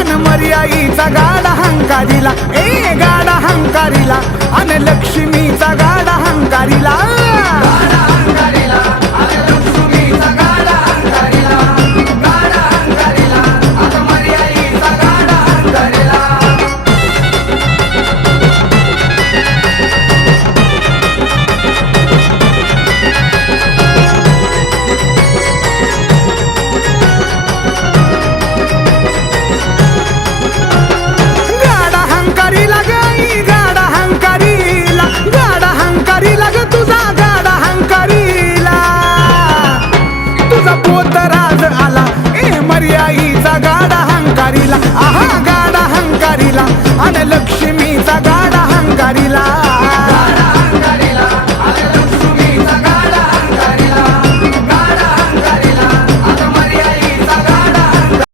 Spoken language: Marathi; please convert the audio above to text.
मान मर्याईचा गाडा हंका दिला ए गाडा हंका लक्ष्मीचा गाडा हंकारीला. आहा गाडा हंकारीला. आणि लक्ष्मीचा गाडा